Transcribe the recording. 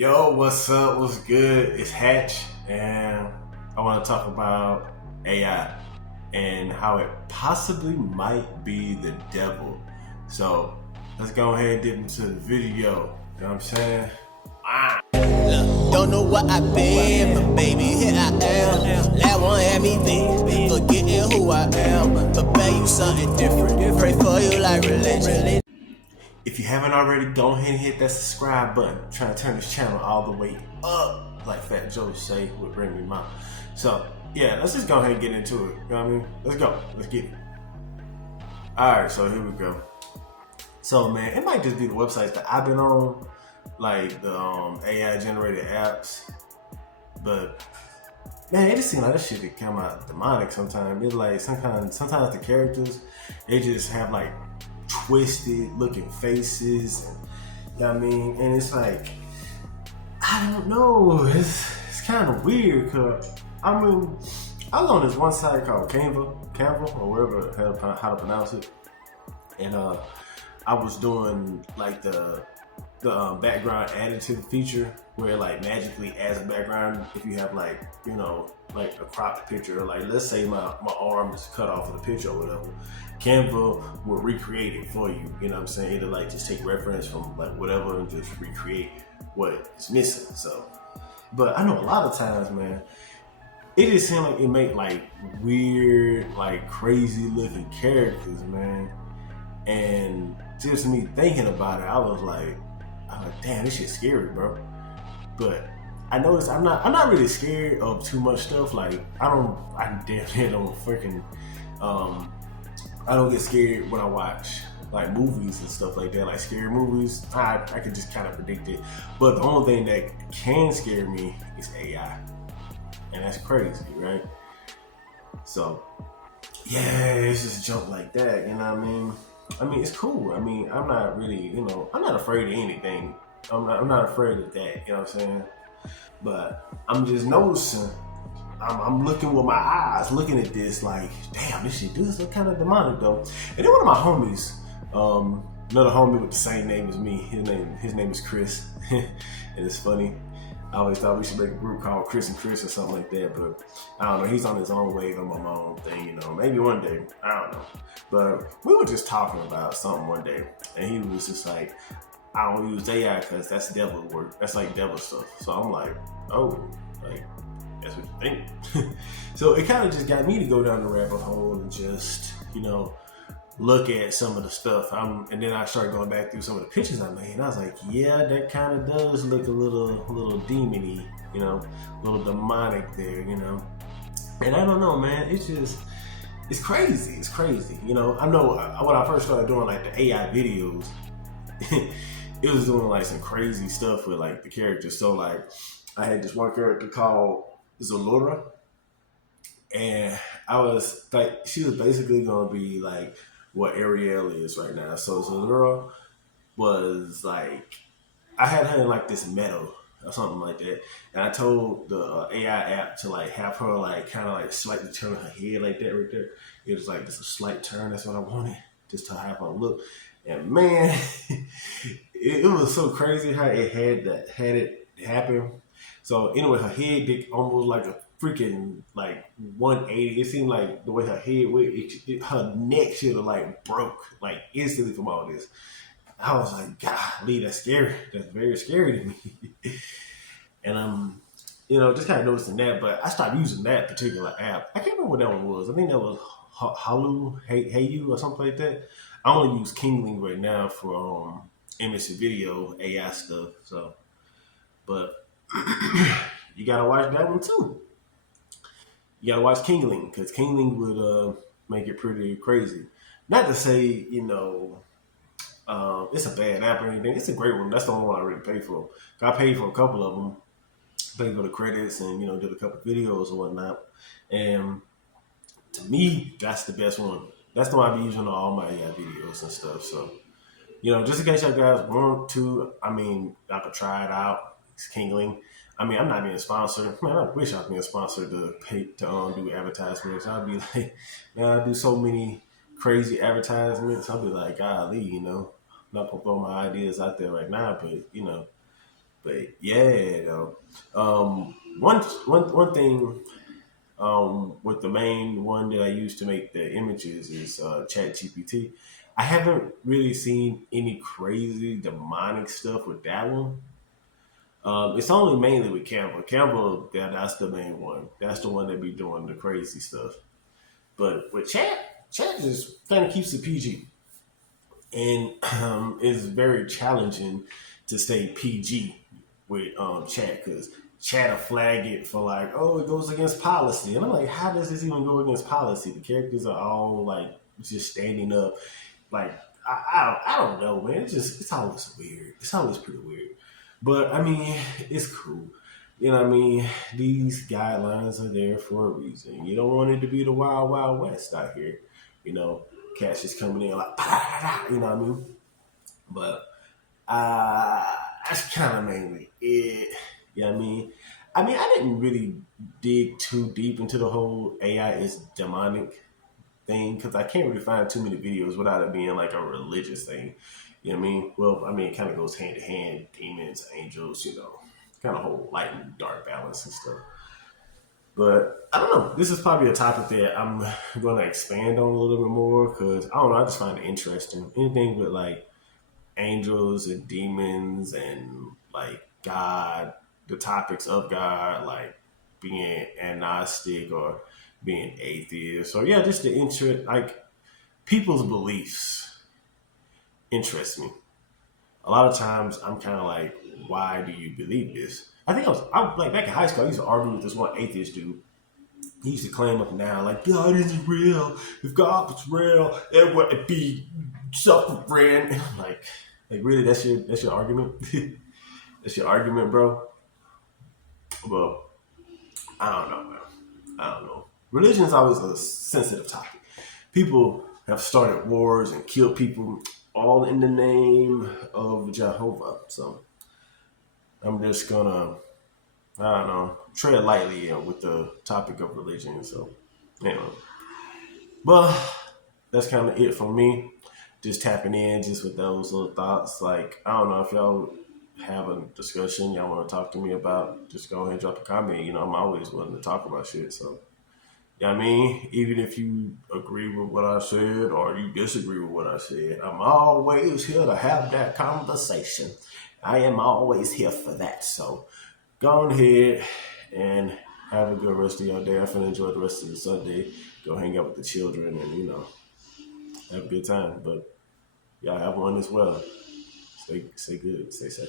Yo, what's up? What's good? It's Hatch, and I want to talk about AI and how it possibly might be the devil. So let's go ahead and get into the video. You know what I'm saying? Look, don't know what I've been, but baby, here I am. That one had me deep, forgetting who I am. Prepare you something different, pray for you like religion. If you haven't already, go ahead and hit that subscribe button. I'm trying to turn this channel all the way up, like Fat Joe say with Bring Me Mom. So yeah, let's just go ahead and get into it. You know what I mean? Let's go. Let's get it. Alright, so here we go. So man, it might just be the websites that I've been on, like the AI generated apps. But man, it just seems like this shit can come out demonic sometimes. It's like sometimes the characters, they just have like twisted looking faces, and you know what I mean? And it's like, I don't know, it's kind of weird, cause I mean, I was on this one site called Canva, or whatever how to pronounce it, and I was doing like the background additive feature where it like magically adds a background if you have like, you know, like a cropped picture, like let's say my arm is cut off of the picture or whatever. Canva will recreate it for you, you know what I'm saying? It'll like just take reference from like whatever and just recreate what is missing. So, but I know a lot of times, man, it just seems like it make like weird, like crazy looking characters, man. And just me thinking about it, I was like, damn, this shit's scary, bro. But I noticed I'm not really scared of too much stuff. Like I damn near don't freaking, I don't get scared when I watch like movies and stuff like that, like scary movies. I can just kind of predict it. But the only thing that can scare me is AI, and that's crazy, right? So yeah, it's just jump like that. You know what I mean? I mean, it's cool. I mean, I'm not really, you know, I'm not afraid of anything. I'm not afraid of that. You know what I'm saying? But I'm just noticing. I'm looking with my eyes, looking at this, like, damn, this shit does look kind of demonic though. And then one of my homies, another homie with the same name as me, his name is Chris, and it's funny. I always thought we should make a group called Chris and Chris or something like that, but I don't know. He's on his own wave. I'm on my own thing, you know. Maybe one day, I don't know. But we were just talking about something one day, and he was just like, "I don't use AI because that's devil work. That's like devil stuff." So I'm like, "Oh, like that's what you think?" So it kind of just got me to go down the rabbit hole and just, you know, look at some of the stuff. And then I started going back through some of the pictures I made, and I was like, yeah, that kind of does look a little demony, you know, a little demonic there, you know. And I don't know, man. It's crazy. It's crazy. You know, I know when I first started doing like the AI videos, it was doing like some crazy stuff with like the characters. So like, I had this one character called Zalora, and I was like, she was basically gonna be like what Ariel is right now. So Zalora was like, I had her in like this meadow or something like that, and I told the AI app to like have her like kind of like slightly turn her head like that right there. It was like just a slight turn. That's what I wanted, just to have her look. And man, it was so crazy how it had it happen. So anyway, her head did almost like a freaking like 180. It seemed like the way her head went, her neck should have like broke like instantly from all this. I was like, golly, that's scary. That's very scary to me. And you know, just kind of noticing that. But I stopped using that particular app. I can't remember what that one was. I think that was Halu, Hey You, or something like that. I only use Kingling right now for image and video AI stuff. So, but you gotta watch that one too. You gotta watch Kingling, because Kingling would make it pretty crazy. Not to say, you know, it's a bad app or anything. It's a great one. That's the only one I really paid for. I paid for a couple of them, paid for the credits, and you know, did a couple of videos or whatnot. And to me, that's the best one. That's the one I be using on all my videos and stuff. So, you know, just in case y'all guys want to, I mean, y'all could try it out. It's Kingling. I mean, I'm not being sponsored. Man, I wish I was being sponsored to pay to do advertisements. I'd be like, man, I do so many crazy advertisements. I'll be like, golly, you know, I'm not gonna throw my ideas out there right now, but you know, But yeah, though. One thing with the main one that I use to make the images is ChatGPT. I haven't really seen any crazy demonic stuff with that one. It's only mainly with Canva. Canva, that's the main one. That's the one that be doing the crazy stuff. But with Chat just kind of keeps it PG, and it's very challenging to stay PG with Chat because Chat will flag it for like, oh, it goes against policy, and I'm like, how does this even go against policy? The characters are all like just standing up, like I don't know, man. It's always weird. It's always pretty weird, but I mean, it's cool. You know what I mean? These guidelines are there for a reason. You don't want it to be the wild, wild west out here. You know, cash is coming in like, you know what I mean? But that's kind of mainly it. You know what I mean? I didn't really dig too deep into the whole AI is demonic thing because I can't really find too many videos without it being like a religious thing. You know what I mean? Well, it kind of goes hand to hand. Demons, angels, kind of whole light and dark balance and stuff. But I don't know. This is probably a topic that I'm going to expand on a little bit more because I don't know. I just find it interesting. Anything with like angels and demons and like God, the topics of God, like being agnostic or being atheist, or yeah, just the interest, like people's beliefs interest me. A lot of times I'm kind of like, why do you believe this? I think I like back in high school, I used to argue with this one atheist dude. He used to claim up and down, like, God isn't real. If God was real, it would be suffering. And I'm like really, that's your argument? That's your argument, bro? Well, I don't know, man. I don't know. Religion is always a sensitive topic. People have started wars and killed people all in the name of Jehovah. So I'm just gonna, I don't know, tread lightly with the topic of religion. So, but that's kind of it for me. Just tapping in just with those little thoughts. Like, I don't know if y'all have a discussion y'all want to talk to me about, just go ahead and drop a comment. I'm always willing to talk about shit. So, even if you agree with what I said or you disagree with what I said, I'm always here to have that conversation. I am always here for that. So go ahead and have a good rest of your day. I'm finna enjoy the rest of the Sunday. Go hang out with the children and, have a good time. But y'all have one as well. Stay good. Stay safe.